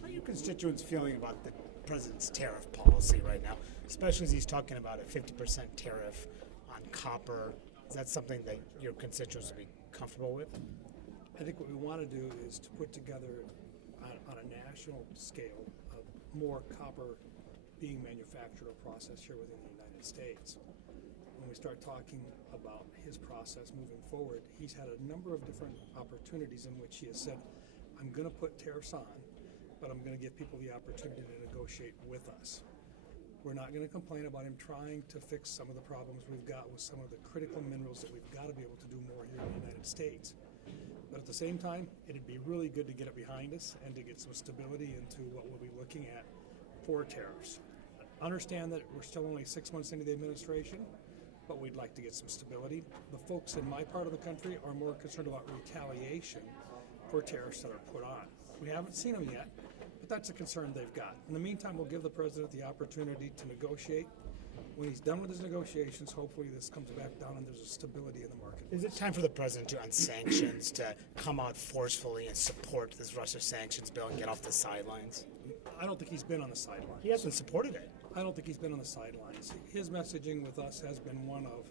How are your constituents feeling about the president's tariff policy right now, especially as he's talking about a 50% tariff on copper? Is that something that your constituents would be comfortable with? I think what we want to do is to put together on a national scale more copper being manufactured or processed here within the United States. When we start talking about his process moving forward, he's had a number of different opportunities in which he has said, I'm going to put tariffs on, but I'm going to give people the opportunity to negotiate with us. We're not going to complain about him trying to fix some of the problems we've got with some of the critical minerals that we've got to be able to do more here in the United States. But at the same time, it'd be really good to get it behind us and to get some stability into what we'll be looking at for tariffs. Understand that we're still only 6 months into the administration, but we'd like to get some stability. The folks in my part of the country are more concerned about retaliation for tariffs that are put on. We haven't seen them yet, but that's a concern they've got. In the meantime, we'll give the president the opportunity to negotiate. When he's done with his negotiations, hopefully this comes back down and there's a stability in the market. Is it time for the president to, on sanctions, to come out forcefully and support this Russia sanctions bill and get off the sidelines? I don't think he's been on the sidelines. He hasn't supported it. I don't think he's been on the sidelines. His messaging with us has been one of,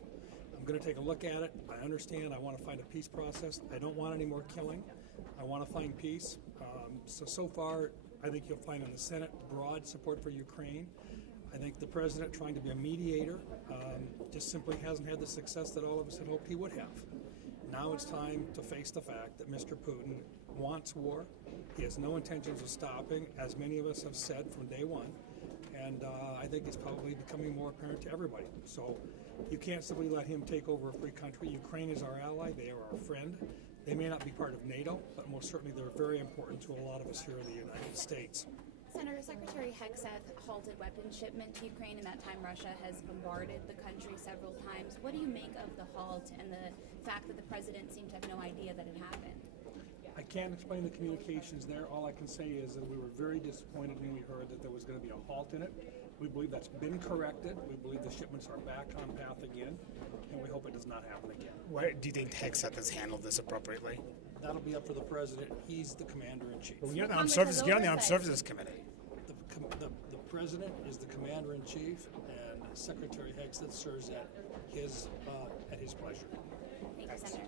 I'm going to take a look at it. I understand. I want to find a peace process. I don't want any more killing. I want to find peace. So far, I think you'll find in the Senate broad support for Ukraine. I think the president trying to be a mediator just simply hasn't had the success that all of us had hoped he would have. Now it's time to face the fact that Mr. Putin wants war. He has no intentions of stopping, as many of us have said from day one. And I think it's probably becoming more apparent to everybody. So you can't simply let him take over a free country. Ukraine is our ally. They are our friend. They may not be part of NATO, but most certainly they're very important to a lot of us here in the United States. Senator, Secretary Hegseth halted weapons shipment to Ukraine. In that time, Russia has bombarded the country several times. What do you make of the halt and the fact that the president seemed to have no idea that it happened? I can't explain the communications there. All I can say is that we were very disappointed when we heard that there was going to be a halt in it. We believe that's been corrected. We believe the shipments are back on path again, and we hope it does not happen again. Why do you think Hegseth has handled this appropriately? That'll be up to the president. He's the commander-in-chief. Well, you're on the Armed Services Committee. The president is the commander-in-chief, and Secretary Hegseth serves at his pleasure. Thank you, Senator.